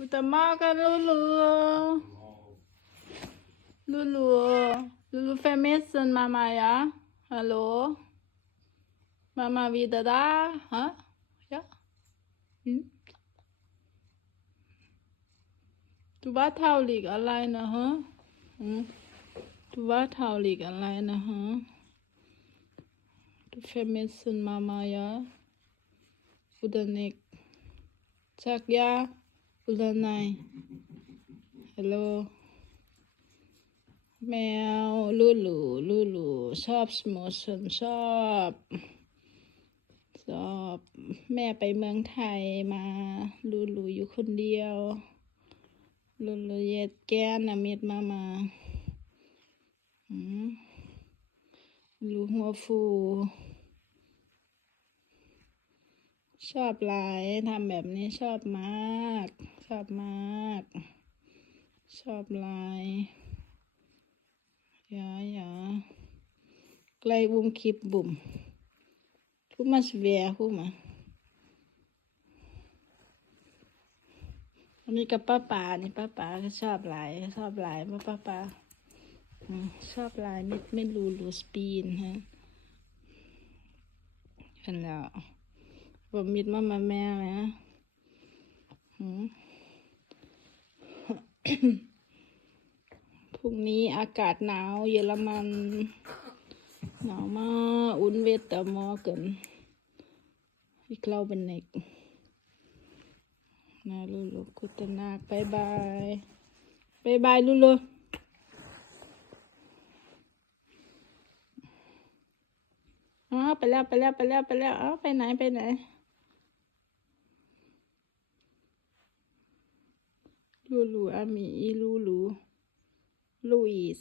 Cô ta mơ lulu lulu lù Lù mama ya. Alo Mama vida da Hả? Dạ Tụi bá thao lì cả lại nè, hả? Ừ. Tụi bá thao lì cả lại nè, hả? Tụi phải mết sân mama ya Udanik Chắc ya. Nein. Hallo. แมวลูลูลูลูชอบสโมชันชอบชอบแม่ไปเมืองไทยมาลูลูอยู่คนเดียวลูลูเย็ดแก้นามิดมามาอืมลูหัวฟู ชอบหลายทำแบบนี้ชอบมาก ชอบมาก ชอบหลายอย่าอย่าไกลบุมคลิปบุ่มทุมาสเวียทุมาอันนี้กับป้าป่านี่ป้าป่าก็ชอบหลาย ชอบหลายป้าป้าป่าชอบหลายไม่ไม่รู้รู้สปีนฮะเห็นแล้ว ผมมิดมามาแม่ไหมหืมพรุ่งนี้อากาศหนาวเยอรมัน หนาวมากอุ่นเวทแต่มอเกินอีกเราเป็นเนกนะลูลูกุตนาบายบายบายบายลูลูอ๋อไปแล้วไปแล้วไปแล้วไปแล้วอ้าไปไหนไปไหน ลูลูอามีลูลูลูอิส